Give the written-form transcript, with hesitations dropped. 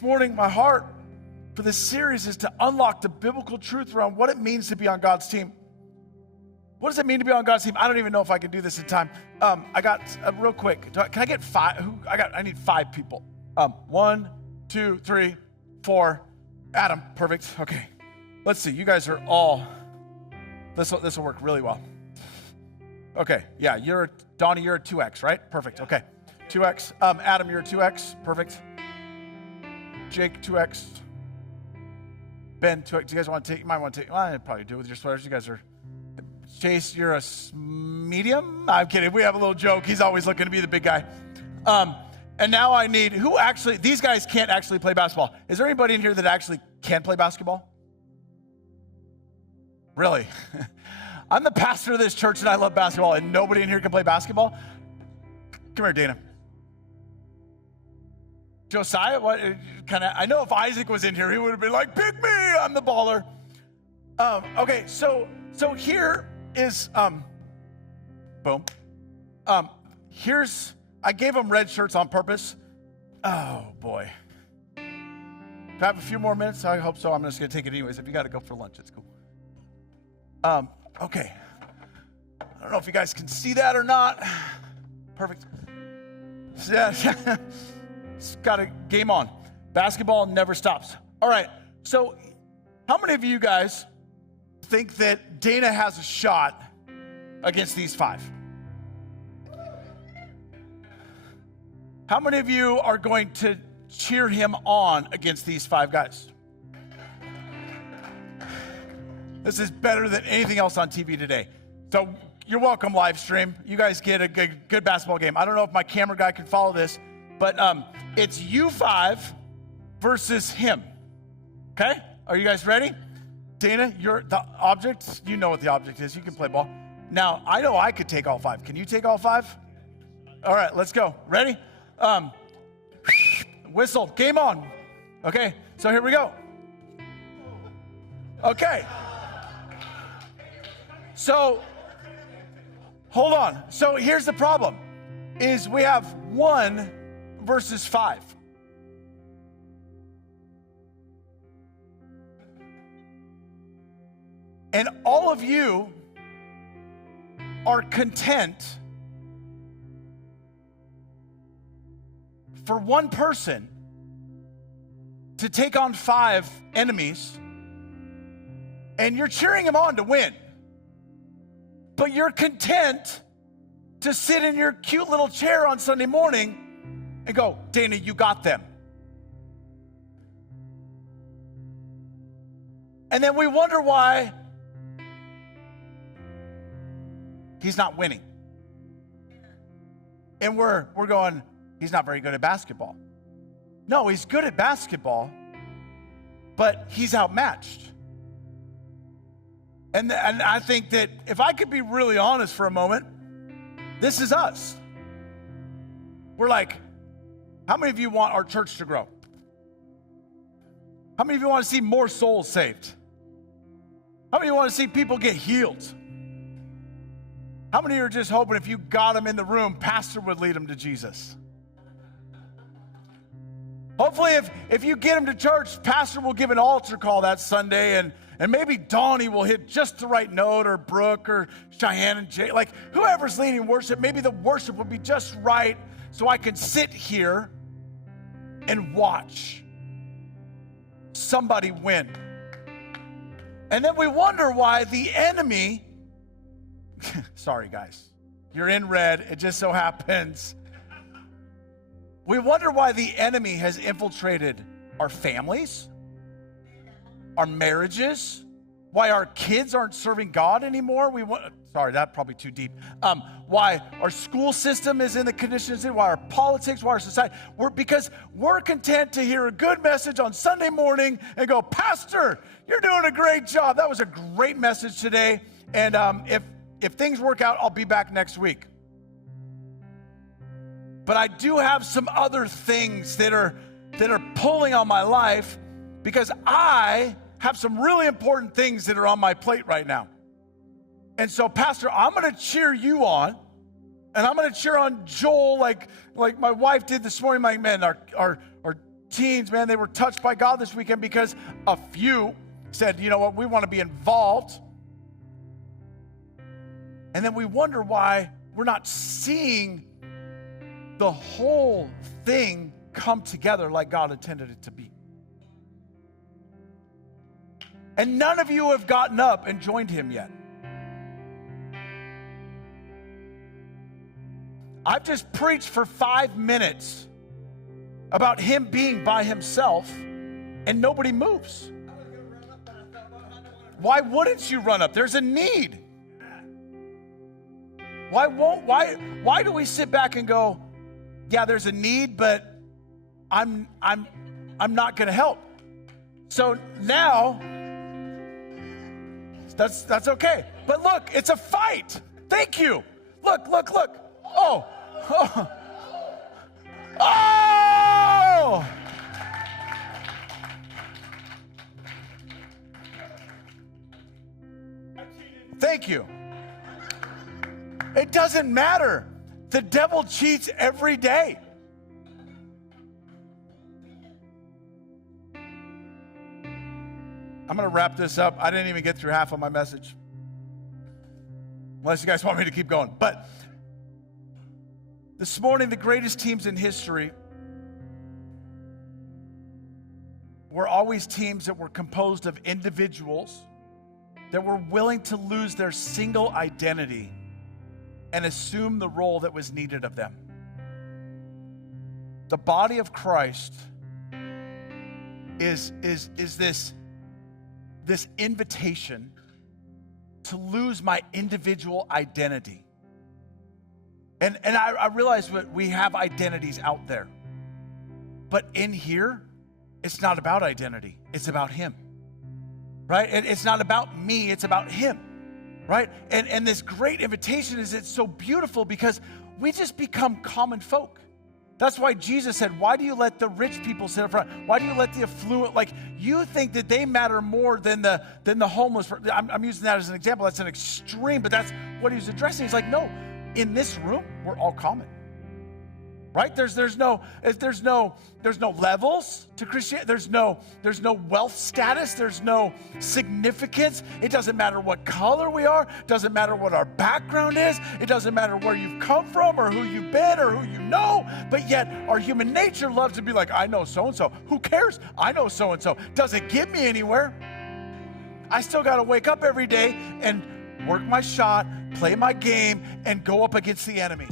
This morning, my heart for this series is to unlock the biblical truth around what it means to be on God's team. What does it mean to be on God's team? I don't even know if I can do this in time. I got, real quick, can I get five? I need 5 people. 1, 2, 3, 4. Adam, perfect. Okay. Let's see. You guys are all, this will work really well. Okay. Yeah, Donnie, you're a 2X, right? Perfect. Okay. 2X. Adam, you're a 2X. Perfect. Jake, 2X. Ben, 2X. Do you guys want to take, you might want to take, well, I probably do with your sweaters. You guys are, Chase, you're a medium? I'm kidding. We have a little joke. He's always looking to be the big guy. And now I need, these guys can't actually play basketball. Is there anybody in here that actually can play basketball? Really? I'm the pastor of this church and I love basketball and nobody in here can play basketball? Come here, Dana. Josiah, I know if Isaac was in here, he would have been like, pick me, I'm the baller. Okay, so here is, boom. I gave them red shirts on purpose. Oh boy. Do I have a few more minutes? I hope so. I'm just gonna take it anyways. If you gotta go for lunch, it's cool. Okay. I don't know if you guys can see that or not. Perfect. Yeah, it's got a game on. Basketball never stops. All right, so how many of you guys think that Dana has a shot against these 5? How many of you are going to cheer him on against these 5 guys? This is better than anything else on TV today. So you're welcome, live stream. You guys get a good basketball game. I don't know if my camera guy can follow this, but it's you 5 versus him. Okay? Are you guys ready? Dana, you're the object. You know what the object is. You can play ball. Now, I know I could take all 5. Can you take all 5? All right, let's go. Ready? Whistle, game on. Okay, so here we go. Okay. So, hold on. So here's the problem, is we have 1 versus 5. And all of you are content for one person to take on 5 enemies, and you're cheering him on to win. But you're content to sit in your cute little chair on Sunday morning and go, Dana, you got them. And then we wonder why he's not winning. And we're going, he's not very good at basketball. No, he's good at basketball, but he's outmatched. And I think that if I could be really honest for a moment, this is us. We're like, how many of you want our church to grow? How many of you want to see more souls saved? How many of you want to see people get healed? How many are just hoping if you got them in the room, pastor would lead them to Jesus? Hopefully if you get them to church, pastor will give an altar call that Sunday and maybe Donnie will hit just the right note, or Brooke, or Cheyenne and Jay, like whoever's leading worship, maybe the worship would be just right so I could sit here and watch somebody win. And then we wonder why the enemy, sorry guys, you're in red, it just so happens. We wonder why the enemy has infiltrated our families, our marriages, why our kids aren't serving God anymore. Sorry, that's probably too deep. Why our school system is in the conditions, why our politics, why our society. Because we're content to hear a good message on Sunday morning and go, Pastor, you're doing a great job. That was a great message today. And if things work out, I'll be back next week. But I do have some other things that are pulling on my life, because I have some really important things that are on my plate right now. And so, Pastor, I'm going to cheer you on, and I'm going to cheer on Joel like my wife did this morning. Like, man, our teens, man, they were touched by God this weekend because a few said, you know what, we want to be involved. And then we wonder why we're not seeing the whole thing come together like God intended it to be. And none of you have gotten up and joined him yet. I've just preached for 5 minutes about him being by himself, and nobody moves. Why wouldn't you run up? There's a need. Why do we sit back and go, yeah, there's a need, but I'm not going to help. So now that's okay. But look, it's a fight. Thank you. Look. Oh. Thank you. It doesn't matter. The devil cheats every day. I'm going to wrap this up. I didn't even get through half of my message. Unless you guys want me to keep going. But this morning, the greatest teams in history were always teams that were composed of individuals that were willing to lose their single identity and assume the role that was needed of them. The body of Christ is this invitation to lose my individual identity. And I realize we have identities out there. But in here, it's not about identity. It's about him, right? It's not about me. It's about him, right? And this great invitation it's so beautiful because we just become common folk. That's why Jesus said, why do you let the rich people sit up front? Why do you let the affluent, like you think that they matter more than the homeless? I'm using that as an example. That's an extreme, but that's what he was addressing. He's like, no, in this room, we're all common, right? There's no levels to Christianity. There's no wealth status. There's no significance. It doesn't matter what color we are. It doesn't matter what our background is. It doesn't matter where you've come from or who you've been or who you know. But yet our human nature loves to be like, I know so-and-so. Who cares? I know so-and-so. Doesn't get me anywhere. I still got to wake up every day and work my shot, play my game, and go up against the enemy.